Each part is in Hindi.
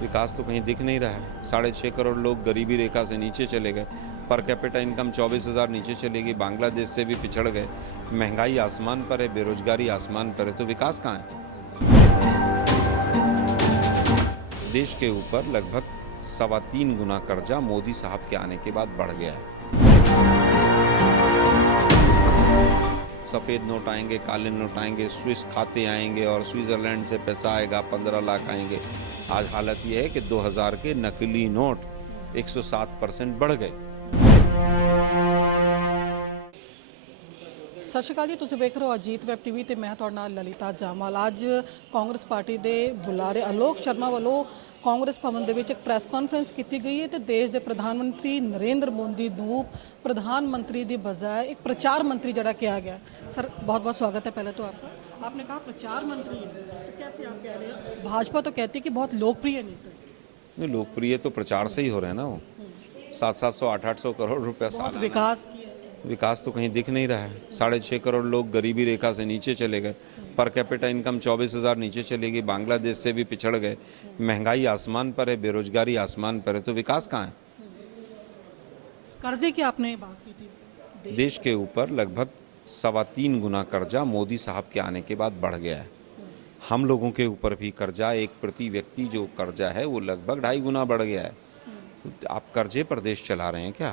विकास तो कहीं दिख नहीं रहा है। 6.5 करोड़ लोग गरीबी रेखा से नीचे चले गए, पर कैपिटा इनकम 24,000 नीचे चली गई, बांग्लादेश से भी पिछड़ गए, महंगाई आसमान पर है, बेरोजगारी आसमान पर है, तो विकास कहाँ है? देश के ऊपर लगभग 3.25 गुना कर्जा मोदी साहब के आने के बाद बढ़ गया है। सफ़ेद नोट आएंगे, काले नोट आएंगे, स्विस खाते आएंगे और स्विट्ज़रलैंड से पैसा आएगा, 15 लाख आएंगे। आज हालत ये है कि 2000 के नकली नोट 107% बढ़ गए। ਸਤਿ ਸ਼੍ਰੀ ਅਕਾਲ ਜੀ, ਤੁਸੀਂ ਵੇਖ ਰਹੇ ਹੋ ਅਜੀਤ ਵੈਬ ਟੀਵੀ ਤੇ ਮੈਂ ਤੁਹਾਡੇ ਨਾਲ ਲਲਿਤਾ ਜਾਮਲ। ਅੱਜ ਕਾਂਗਰਸ ਪਾਰਟੀ ਦੇ ਬੁਲਾਰੇ ਆਲੋਕ ਸ਼ਰਮਾ ਵੱਲੋਂ ਕਾਂਗਰਸ ਭਵਨ ਦੇ ਵਿੱਚ ਇੱਕ ਪ੍ਰੈਸ ਕਾਨਫਰੰਸ ਕੀਤੀ ਗਈ ਹੈ ਤੇ ਦੇਸ਼ ਦੇ ਪ੍ਰਧਾਨ ਮੰਤਰੀ ਨਰਿੰਦਰ ਮੋਦੀ ਨੂੰ प्रधान मंत्री की बजाय एक प्रचार मंत्री जड़ा किया गया। सर बहुत बहुत स्वागत है पहले तो आपका। आपने कहा प्रचार मंत्री है, तो कैसे आप कह रहे हैं? भाजपा तो कहती है कि बहुत लोकप्रिय नेता। नहीं, लोकप्रिय तो प्रचार से ही हो रहे हैं ना। वो 700 800 करोड़ रुपया बहुत साल विकास किया। विकास तो कहीं दिख नहीं रहा है। 6.5 करोड़ लोग गरीबी रेखा से नीचे चले गए, पर कैपिटा इनकम 24,000 नीचे चली गई, बांग्लादेश से भी पिछड़ गए, महंगाई आसमान पर है, बेरोजगारी आसमान पर है, तो विकास कहाँ है? कर्जे की आपने बात की थी। देश के ऊपर लगभग 3.25 गुना कर्जा मोदी साहब के आने के बाद बढ़ गया है। हम लोगों के ऊपर भी कर्जा, एक प्रति व्यक्ति जो कर्जा है वो लगभग 2.5 गुना बढ़ गया है। तो आप कर्जे पर देश चला रहे हैं क्या?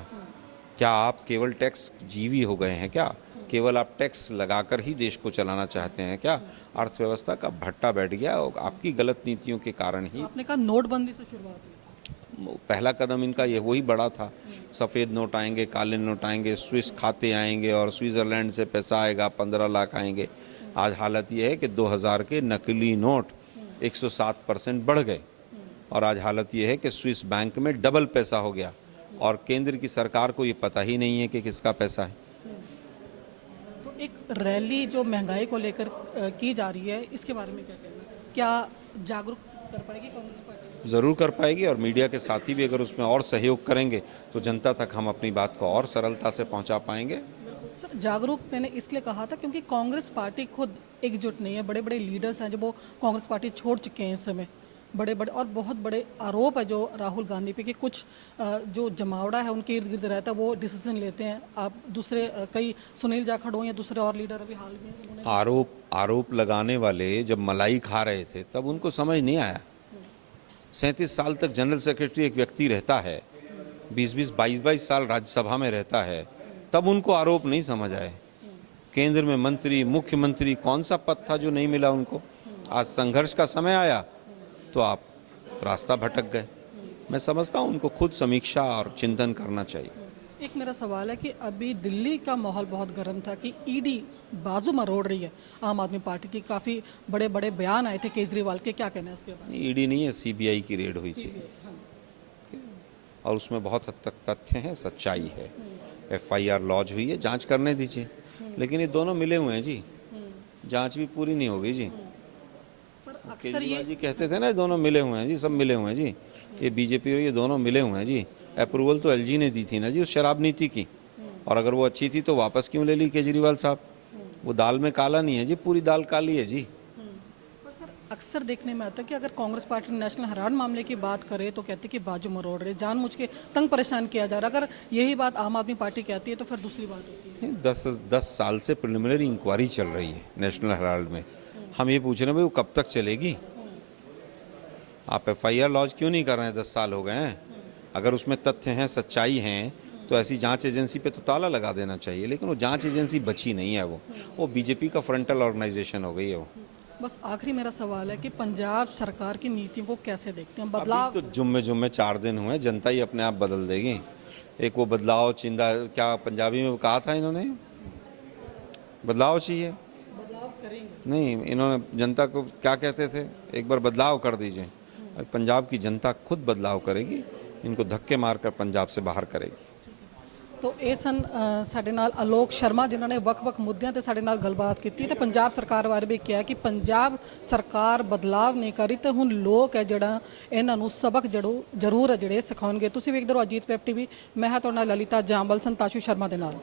क्या आप केवल टैक्स जीवी हो गए हैं क्या? केवल आप टैक्स लगाकर ही देश को चलाना चाहते हैं क्या? अर्थव्यवस्था का भट्टा बैठ गया और आपकी गलत नीतियों के कारण ही। आपने कहा नोटबंदी से शुरुआत हुई। पहला कदम इनका ये वही बड़ा था। सफ़ेद नोट आएंगे, काले नोट आएंगे, स्विस खाते आएंगे और स्विट्ज़रलैंड से पैसा आएगा, 15 लाख आएंगे। आज हालत ये है कि 2000 के नकली नोट 107% बढ़ गए और आज हालत ये है कि स्विस बैंक में डबल पैसा हो गया और केंद्र की सरकार को ये पता ही नहीं है कि किसका पैसा है। तो एक रैली जो महंगाई को लेकर की जा रही है, इसके बारे में क्या कहना? क्या जागरूक कर पाएगी कांग्रेस पार्टी? ज़रूर कर पाएगी और मीडिया के साथी भी अगर उसमें और सहयोग करेंगे तो जनता तक हम अपनी बात को और सरलता से पहुंचा पाएंगे। सर जागरूक मैंने इसलिए कहा था क्योंकि कांग्रेस पार्टी खुद एकजुट नहीं है। बड़े बड़े लीडर्स हैं जो वो कांग्रेस पार्टी छोड़ चुके हैं इस समय। बड़े बड़े और बहुत बड़े आरोप है जो राहुल गांधी पे कि कुछ जो जमावड़ा है उनके इर्द गिर्द रहता है, वो डिसीजन लेते हैं। आप दूसरे कई सुनील जाखड़ हो या दूसरे और लीडर अभी हाल में आरोप लगाने वाले जब मलाई खा रहे थे तब उनको समझ नहीं आया। 37 साल तक जनरल सेक्रेटरी एक व्यक्ति रहता है, 20-20 22-22 साल राज्यसभा में रहता है, तब उनको आरोप नहीं समझ आए। केंद्र में मंत्री, मुख्यमंत्री, कौन सा पद था जो नहीं मिला उनको? आज संघर्ष का समय आया तो आप रास्ता भटक गए। मैं समझता हूँ उनको खुद समीक्षा और चिंतन करना चाहिए। एक मेरा सवाल है कि अभी दिल्ली का माहौल बहुत गर्म था कि ईडी बाजू मरोड़ रही है आम आदमी पार्टी की। काफ़ी बड़े बड़े बयान आए थे केजरीवाल के, क्या कहना है इसके बारे में? ईडी नहीं है, सीबीआई की रेड हुई थी और उसमें बहुत हद तक तथ्य हैं, सच्चाई है। एफआईआर लॉन्च हुई है, जांच करने दीजिए। लेकिन ये दोनों मिले हुए हैं जी, जांच भी पूरी नहीं होगी जी। पर अक्सर केजरीवाल जी कहते थे ना, ये दोनों मिले हुए हैं जी, सब मिले हुए हैं जी। ये बीजेपी और ये दोनों मिले हुए हैं जी। अप्रूवल तो एलजी ने दी थी ना जी उस शराब नीति की, और अगर वो अच्छी थी तो वापस क्यों ले ली केजरीवाल साहब? वो दाल में काला नहीं है जी, पूरी दाल काली है जी। पर सर अक्सर देखने में आता है कि अगर कांग्रेस पार्टी नेशनल हेराल्ड मामले की बात करे तो कहते हैं कि बाजू मरोड़ रहे, जानबूझ के तंग परेशान किया जा रहा है। अगर यही बात आम आदमी पार्टी कहती है तो फिर दूसरी बात होती है। 10 साल से प्रिलिमिनरी इंक्वायरी चल रही है नेशनल हेराल्ड में। हम ये पूछ रहे हैं भाई वो कब तक चलेगी? आप एफआईआर लॉन्च क्यों नहीं कर रहे हैं? 10 साल हो गए हैं। अगर उसमें तथ्य हैं, सच्चाई हैं, तो ऐसी जांच एजेंसी पे तो ताला लगा देना चाहिए। लेकिन वो जांच एजेंसी बची नहीं है, वो बीजेपी का फ्रंटल ऑर्गेनाइजेशन हो गई है वो। बस आखिरी मेरा सवाल है कि पंजाब सरकार की नीतियों को कैसे देखते हैं? बदलाव तो जुम्मे 4 दिन हुए, जनता ही अपने आप बदल देगी। एक वो बदलाव चिंदा, क्या पंजाबी में कहा था इन्होंने? बदलाव चाहिए, बदलाव करेंगे नहीं इन्होंने जनता को क्या कहते थे? एक बार बदलाव कर दीजिए। पंजाब की जनता खुद बदलाव करेगी, इनको धक्के मारकर पंजाब से बाहर करेगी। तो ਇਹ ਸਨ ਸਾਡੇ ਨਾਲ ਆਲੋਕ ਸ਼ਰਮਾ ਜਿਨ੍ਹਾਂ ਨੇ ਵੱਖ-ਵੱਖ ਮੁੱਦਿਆਂ ਤੇ ਸਾਡੇ ਨਾਲ ਗੱਲਬਾਤ ਕੀਤੀ ਤੇ ਪੰਜਾਬ ਸਰਕਾਰ ਬਾਰੇ ਵੀ ਕਿਹਾ ਕਿ ਪੰਜਾਬ ਸਰਕਾਰ ਬਦਲਾਵ ਨਹੀਂ ਕਰ ਰਹੀ ਤੇ ਹੁਣ ਲੋਕ ਹੈ ਜਿਹੜਾ ਇਹਨਾਂ ਨੂੰ ਸਬਕ ਜ਼ਰੂਰ ਹੈ ਜਿਹੜੇ ਸਿਖਾਉਣਗੇ। ਤੁਸੀਂ ਵੇਖਦੇ ਰਹੋ ਅਜੀਤ ਵੈਬ ਟੀਵੀ। ਮੈਂ ਹਾਂ ਤੁਹਾਡਾ ਨਾਲ ਲਲਿਤਾ ਜਾਮਲ, ਸੰਤਾਸ਼ੂ ਸ਼ਰਮਾ ਦੇ ਨਾਲ।